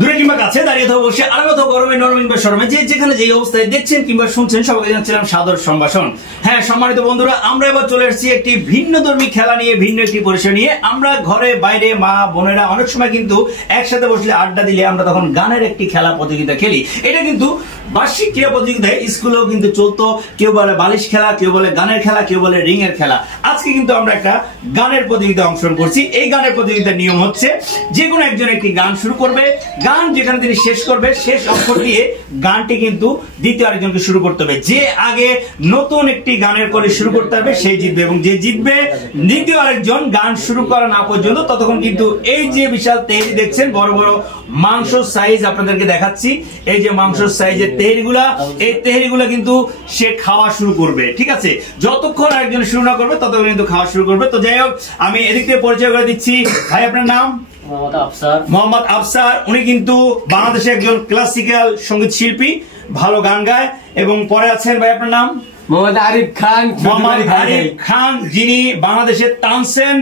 দূরে কিংবা কাছে দাঁড়িয়ে থাকো, বসে আর কোথাও গরমে নরম কিংবা শরমে যে যেখানে যে অবস্থায় দেখছেন কিংবা শুনছেন সবাইকে জানাচ্ছিলাম সাদর সম্ভাষণ। হ্যাঁ সম্মানিত বন্ধুরা, আমরা এবার চলে এসেছি একটি ভিন্নধর্মী খেলা নিয়ে, ভিন্ন একটি পরিসর নিয়ে। আমরা ঘরে বাইরে মা বোনেরা অনেক সময় কিন্তু একসাথে বসলে আড্ডা দিলে আমরা তখন গানের একটি খেলা প্রতিযোগিতা খেলি। এটা কিন্তু বার্ষিক ক্রীড়া প্রতিযোগিতায় স্কুলেও কিন্তু চলতো। কেউ বলে বালিশ খেলা, কেউ বলে গানের খেলা, কেউ বলে রিং এর খেলা। আজকে কিন্তু আমরা একটা গানের প্রতিযোগিতায় অংশগ্রহণ করছি। এই গানের প্রতিযোগিতার নিয়ম হচ্ছে যে কোনো একজন একটি গান শুরু করবে, গান যেখানে তিনি শেষ করবে শেষ অক্ষর দিয়ে গানটি কিন্তু দ্বিতীয় আরেকজনকে শুরু করতে হবে। যে আগে নতুন একটি গানের কলি শুরু করতে হবে সেই জিতবে, এবং যে জিতবে দ্বিতীয় আরেকজন গান শুরু করা না পর্যন্ত ততক্ষণ কিন্তু এই যে বিশাল তেহরি দেখছেন, বড় বড় মাংস সাইজ আপনাদেরকে দেখাচ্ছি, এই যে মাংস সাইজের তেহরিগুলা, এই তেহরিগুলা কিন্তু সে খাওয়া শুরু করবে। ঠিক আছে, যতক্ষণ আরেকজন শুরু না করবে ততক্ষণ কিন্তু খাওয়া শুরু করবে। তো যাই হোক, আমি এদিক থেকে পরিচয় করে দিচ্ছি। ভাই আপনার নাম? মোহাম্মদ আফসার। উনি কিন্তু বাংলাদেশের একজন ক্লাসিক্যাল সঙ্গীত শিল্পী, ভালো গান গায়। এবং পরে আছেন ভাই আপনার নাম? মোহাম্মদ আরিফ খান। মোহাম্মদ আরিফ খান, যিনি বাংলাদেশের তানসেন,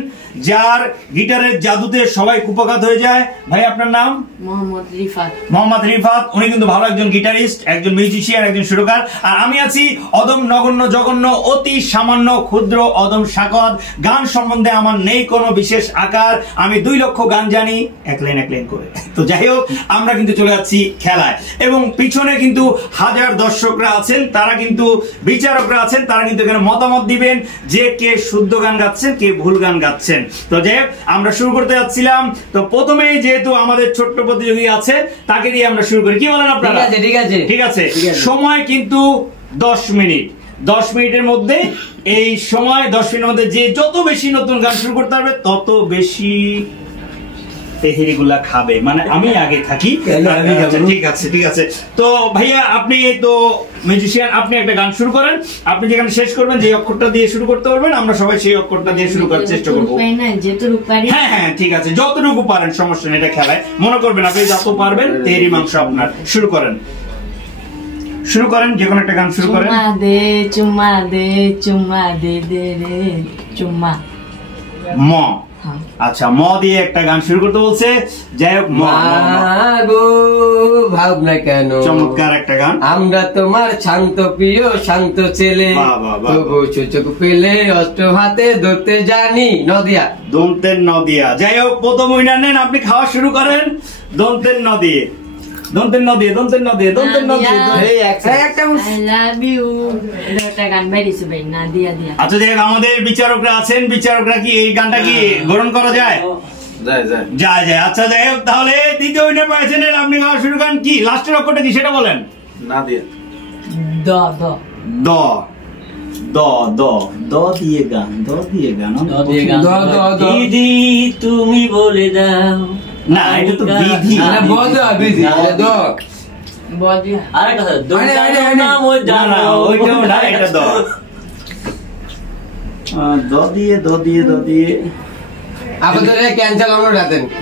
যার গিটারের জাদুতে সবাই কুপকাত হয়ে যায়। ভাই আপনার নাম? মোহাম্মদ রিফাত। মোহাম্মদ রিফাত, উনি কিন্তু ভালো একজন গিটারিস্ট, একজন মিউজিশিয়ান, একজন সুরকার। আর আমি আছি অদম নগণ্য জঘন্য অতি সামান্য ক্ষুদ্র অদম সাকত। গান সম্বন্ধে আমার নেই কোনো বিশেষ আকার, আমি 2 লক্ষ গান জানি এক লাইন করে। তো যাই হোক, আমরা কিন্তু চলে যাচ্ছি খেলায়। এবং পিছনে কিন্তু হাজার দর্শকরা আছেন, তারা কিন্তু বিচারকরা আছেন, তারা কিন্তু এখানে মতামত দিবেন যে কে শুদ্ধ গান গাচ্ছেন, কে ভুল গান গাচ্ছেন। তো যাই হোক, আমরা শুরু করতে যাচ্ছিলাম। তো প্রথমেই যেহেতু আমাদের ছোট্ট প্রতিযোগী আছে, তাকে দিয়ে আমরা শুরু করি। কি বলেন আপনারা? ঠিক আছে। সময় কিন্তু 10 মিনিট। 10 মিনিটের মধ্যে, এই সময় 10 মিনিটের মধ্যে যে যত বেশি নতুন গান শুরু করতে পারবে তত বেশি তেহেরিগুলা খাবে। মানে আমি আগে থাকি। ঠিক আছে। তো ভাইয়া, আপনি তো মিউজিশিয়ান, আপনি একটা গান শুরু করেন। আপনি যেখানে শেষ করবেন, যে অক্ষরটা দিয়ে শুরু করতে পারবেন, আমরা সবাই সেই অক্ষরটা দিয়ে শুরু করার চেষ্টা করবো। হ্যাঁ ঠিক আছে, যতটুকু পারেন, সমস্যা নেই। এটা খেলায় মনে করবেন আপনি যত পারবেন তেহেরি মাংস আপনার। শুরু করেন, যে কোনো একটা গান শুরু করেন। চুম্মা দে রে চুম্মা। ম। আচ্ছা, ম দিয়ে একটা গান শুরু করতে বলছে। যাই হোক, ভাবনা কেন, চমৎকার একটা গান। আমরা তোমার শান্ত প্রিয় শান্ত ছেলে, তবু চোখ পেলে অস্ত্র হাতে ধরতে জানি। নদিয়া। দন্তের নদিয়া। যাই হোক, প্রথম উইনার নেন, আপনি খাওয়া শুরু করেন। দন্তের নদী। আচ্ছা যাই হোক, আমাদের বিচারকরা আছেন, বিচারকরা কি এই গানটা কি গ্রহণ করা যায়? যায়। আচ্ছা যাই হোক, তাহলে দ্বিতীয় উইনার পাইছেন, আপনি খাওয়া শুরু করেন। কি লাস্টের অক্ষরটা কি সেটা বলেন? দিদি তুমি বলে দাও। না, এটা তো বিধি।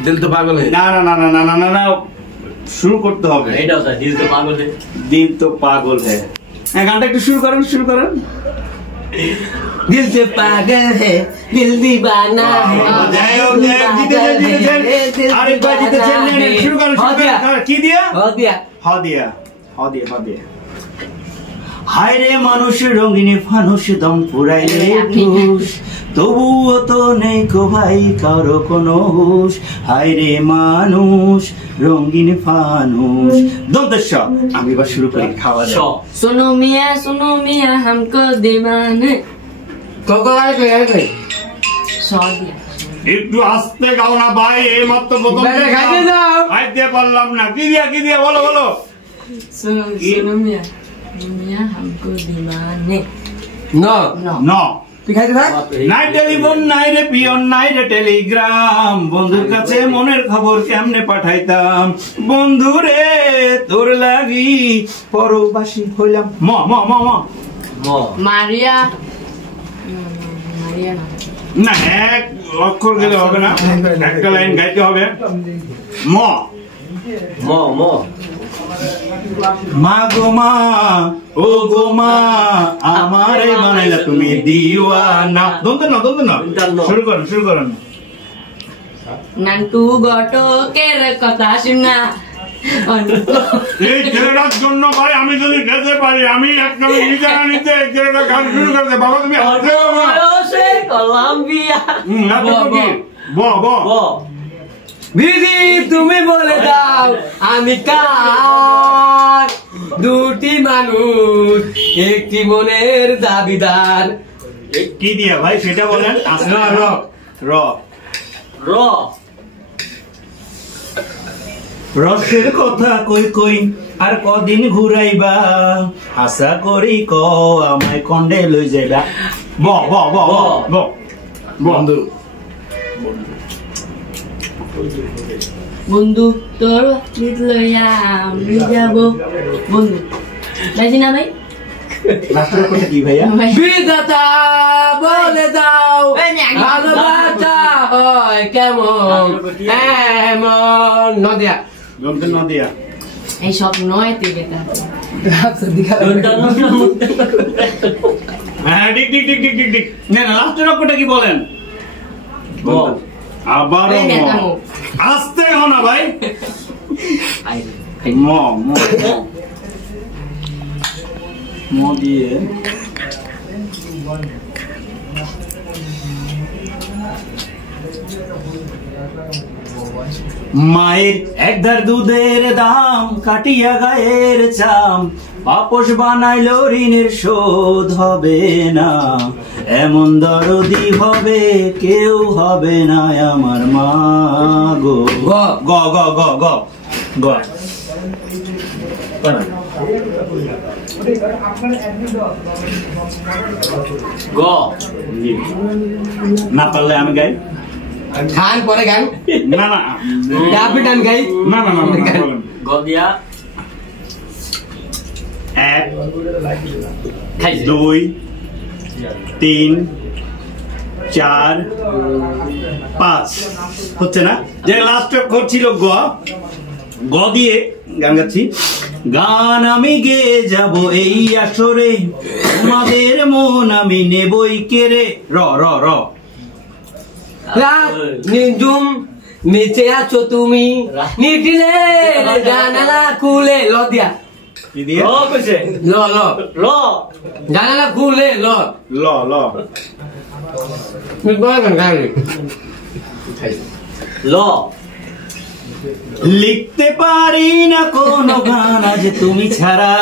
দিল তো পাগল। না, শুরু করতে হবে। দিল তো পাগল হ্যাঁ। গানটা একটু শুরু করেন। दिल से पागल है दिल दीवाना है। হায় রে মানুষ রঙিনী ফানুষ, দম পুরাইলে ঘুষ, তবুও তো নেই কো ভাই কারো কোনো হুশ। হায় রে মানুষ রঙিন ফানুষ। দন্তেশ্ব। আমি এবার শুরু করি খাওয়া দাওয়া। सुनो मियां हमको दीवाने। একটু আস্তে গাও না ভাই, এই মাত্র প্রথম খাইতে পারলাম না। কি দিয়া বলো। सुनो मियां हमको दीवाने। नो নাই টেলিফোন, নাই রে পিয়ন, নাই রে টেলিগ্রাম, বন্ধুর কাছে মনের খবর কেমনে পাঠাইতাম। বন্ধু রে তোর লাগি পরবাসী হইলাম। মারিয়া না, এক অক্ষর গেলে হবে না, একটা লাইন গাইতে হবে। মা গো মা, ও গো মা, আমারে বানাইলা তুমি দিওয়ানা। দন্তের না, শুরু করেন। নান্টু ঘটকের কথা শুনা, এই ছেলেটার জন্য ভাই আমি যদি যেতে পারি আমি একটা নিজেরা নিতে এই ছেলেটা গান শুরু করতে বাবা তুমি কলম্বিয়া দিদি তুমি বলে দাও আমি কার, দুটি মানুষ একটি মনের দাবিদার। কি দিয়া ভাই সেটা বলেন। র র রসের কথা কই কই আর কদিন ঘুরাইবা, আশা করি ক আমায় কন্ডে লই যাইবা। ব ব ব ব বন্ধু বন্ধু তোর গীত লইয়া আমি যাব বন্ধু বাজি না ভাই লাস্টের কথা কি ভাইয়া? বিধাতা বলে দাও ভালোবাসা হয় কেমন এমন। নদিয়া নদিয়া এই সব নয় থেকে হ্যাঁ ঠিক ঠিক ঠিক ঠিক ঠিক ঠিক না না লাস্টের অক্ষরটা কি বলেন? আবার আসতে হো না ভাই। ম ম ম দিয়ে মায়ের একধার দুধের দাম কাটিয়া গায়ের চাম, আপোষ বানাইলো ঋণের শোধ হবে না, এমন দরদি হবে কেউ হবে না আমার মা গো। গ গ গ গ গ গ না পারলে আমি গাই। খান পরে গান না না ডান গাই না না না বলেন। গ দিয়া 1 2 3 4 5 হচ্ছে না? যে লাস্ট অক্ষর ছিল গ, গ দিয়ে গান গাচ্ছি। গান আমি গেয়ে যাব এই আসরে, তোমাদের মন আমি নেবই কেড়ে। র র র নিঝুম নিচে আছো তুমি, নিটিলে জানালা খুলে ল দিয়া কি দিয়ে? ল কইছে ল ল ল জানালা খুলে ল ল ল ল লিখতে পারি না কোনো গান আজ তুমি ছাড়া,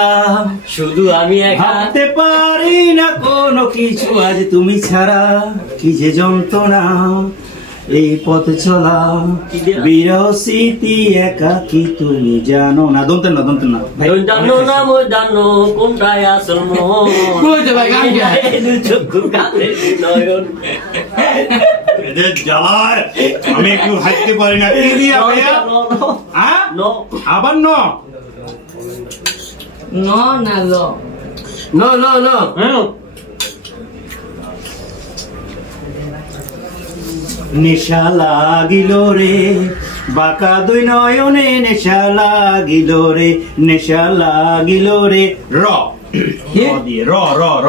শুধু আমি একা ভাবতে পারি না কোনো কিছু আজ তুমি ছাড়া, কি যে যন্ত্রণা এই পথ চলা, বিরহ স্মৃতি একা কি তুমি জানো না। দন্তেন না দন্তেন না ভাই। জানো না মই জানো কোনটাই আসল মন, কইতে ভাই গান গায় চক্ষু কাঁদে নয়ন। এদের জ্বালায় আমি একটু হাঁটতে পারি না। কি দিয়া ভাইয়া? হ্যাঁ ন আবার ন ন না ল নো নো নো নেশা লাগিল রে বাঁকা দুই নয়নে, নেশা লাগিল রে নেশা লাগিল রে। র র দিয়ে র র র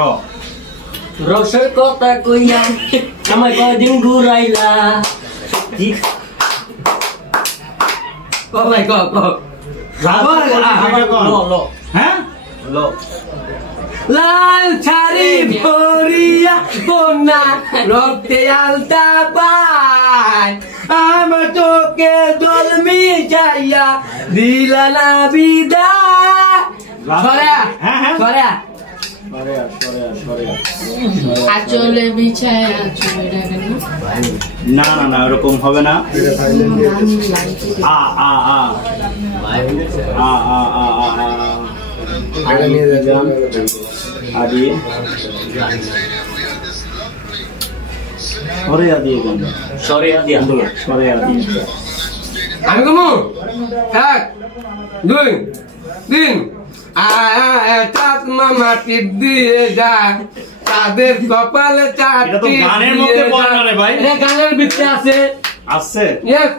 রসের কথা কইয়া আমায় কয়দিন ঘুরাইলা। ক ভাই ক ক হ্যাঁ ল লাল ছাড়ি ভরিয়া কন্যা রক্তে আলতা পায়, আমার চোখে জল মিশাইয়া দিলা না বিদায়। সরে হ্যাঁ হ্যাঁ সরে আচলে বিছায় আচলে ডাকেন না না না ওরকম হবে না। আ আ আ আ আ আ আ আদি সরে আদি গান সরে দিয়া সরে আদি। আমি কমু 1 2 3 মাটি দিয়ে যা তাদের কপালে এটা তো গানের মধ্যে পড়ে না রে ভাই। এটা গানের ভিতরে আছে আছে Yes.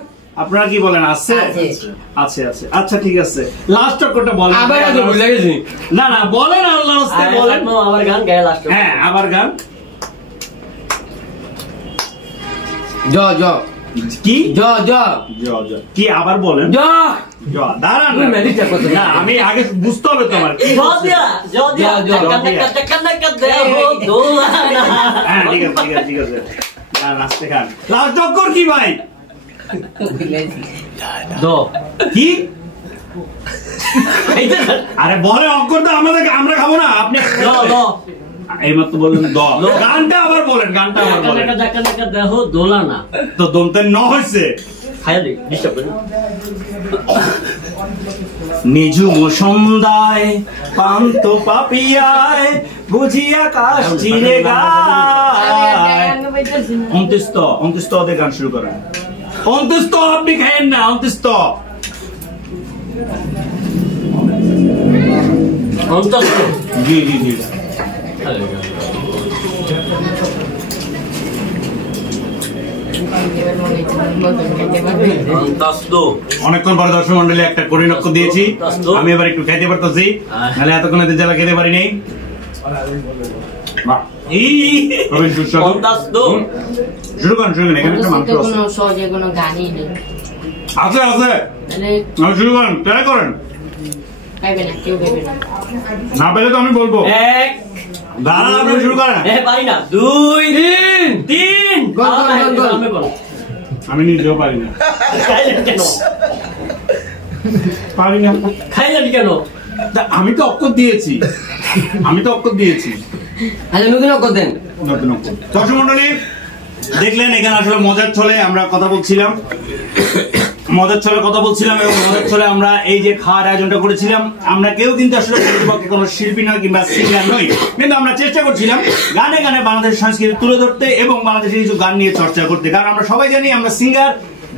আপনারা কি বলেন? আছে আছে আছে আচ্ছা ঠিক আছে লাস্ট অক্ষরটা বলেন। আবার আজ ভুলে গেছি। না না বলেন আল্লাহর রাস্তায় বলেন। আবার গান গায়ে লাস্ট। হ্যাঁ আবার গান। জ জ কি জ জ জ জ কি আবার বলেন। জ দাঁড়ান না, আমি আগে বুঝতে হবে তোমার কি হচ্ছে। হ্যাঁ ঠিক আছে ঠিক আছে ঠিক আছে, নাচতে খান। লাস্ট অক্ষর কি ভাই? কি? আরে বলে অক্ষর তো আমাদের, আমরা খাবো না, আপনি এইমাত্র বললেন দ, গানটা আবার বলেন, গানটা আবার বলেন। দেখো দোলা না তো দমতে ন হয়েছে। নিঝুম সন্ধ্যায় পান্ত পাপিয়ায় বুঝি আকাশ চিরে গায়। অন্তিস্ত অন্তিস্ত ওদের গান শুরু করেন। অন্তিস্ত আপনি খাইেন না, অন্তিস্ত জি জি জি। অনেকক্ষণ পরে দর্শক মন্ডলী একটা কড়ি নক্ষ দিয়েছি, আমি এবার একটু খাইতে পারতেছি, নাহলে এতক্ষণ এদের জ্বালা খেতে পারিনি। শুরু করেন শুরু করেন, এখানে একটা মাংস সহজে কোনো গানই নেই। আছে আছে, শুরু করেন, ট্রাই করেন। পাইবে না, কেউ পাইবে না। না পেলে তো আমি বলবো। এক, দাঁড়ান আপনি শুরু করেন। পারি না, দুই, তিন। আমি নিজেও পারি না। খাইলেন কেন? পারি না। খাইলেন কেন? আমি তো অক্ষর দিয়েছি, আমি তো অক্ষর দিয়েছি। আচ্ছা নতুন অক্ষর দেন। নতুন অক্ষর। দর্শক মন্ডলী দেখলেন, এখানে আসলে মজার ছলে আমরা কথা বলছিলাম, মজার ছলে কথা বলছিলাম এবং মজার ছলে আমরা এই যে খাওয়ার আয়োজনটা করেছিলাম। আমরা কেউ কিন্তু আসলে প্রকৃতপক্ষে কোনো শিল্পী নয় কিংবা সিঙ্গার নই, কিন্তু আমরা চেষ্টা করছিলাম গানে গানে বাংলাদেশের সংস্কৃতি তুলে ধরতে এবং বাংলাদেশের কিছু গান নিয়ে চর্চা করতে। কারণ আমরা সবাই জানি আমরা সিঙ্গার,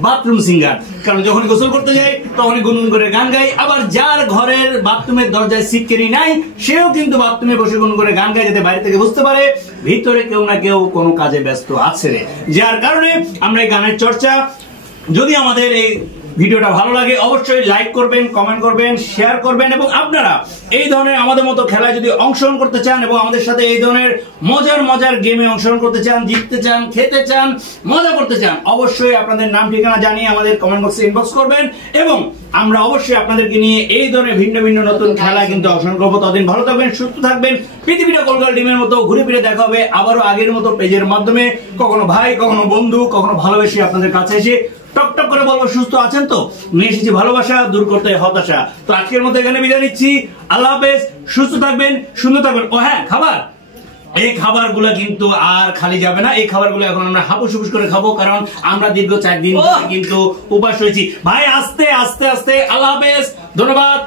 বাথরুম সিঙ্গার। কারণ যখন গোসল করতে যাই তখনই গুনগুন করে গান গাই, আবার যার ঘরের বাথরুমের দরজায় সিটকেনি নাই সেও কিন্তু বাথরুমে বসে গুনগুন করে গান গায়, যাতে বাইরে থেকে বুঝতে পারে ভিতরে কেউ না কেউ কোনো কাজে ব্যস্ত আছে। যার কারণে আমরা এই গানের চর্চা। যদি আমাদের এই ভিডিওটা ভালো লাগে অবশ্যই লাইক করবেন, কমেন্ট করবেন, শেয়ার করবেন এবং আপনারা এই ধরনের আমাদের মতো খেলায় যদি অংশগ্রহণ করতে চান এবং আমাদের সাথে এই ধরনের মজার মজার গেমে অংশগ্রহণ করতে চান, জিততে চান, খেতে চান, মজা করতে চান, অবশ্যই আপনাদের নাম ঠিকানা জানিয়ে আমাদের কমেন্ট বক্সে ইনবক্স করবেন এবং আমরা অবশ্যই আপনাদেরকে নিয়ে এই ধরনের ভিন্ন ভিন্ন নতুন খেলায় কিন্তু অংশগ্রহণ করবো। ততদিন ভালো থাকবেন, সুস্থ থাকবেন। পৃথিবীটা গোলগাল ডিমের মতো ঘুরে ফিরে দেখা হবে আবারও আগের মতো পেজের মাধ্যমে, কখনো ভাই, কখনো বন্ধু, কখনো ভালোবেসে আপনাদের কাছে এসে টক টক করে বলবো সুস্থ আছেন তো, নিয়ে এসেছি ভালোবাসা, দূর করতে হতাশা। তো আজকের মতো এখানে বিদায় নিচ্ছি, আল্লাহ হাফেজ, সুস্থ থাকবেন, সুন্দর থাকবেন। ও হ্যাঁ, খাবার, এই খাবারগুলো কিন্তু আর খালি যাবে না, এই খাবারগুলো এখন আমরা হাপুস হুপুস করে খাবো, কারণ আমরা দীর্ঘ 4 দিন কিন্তু উপাস হয়েছি। ভাই আস্তে আস্তে আস্তে, আল্লাহ হাফেজ, ধন্যবাদ।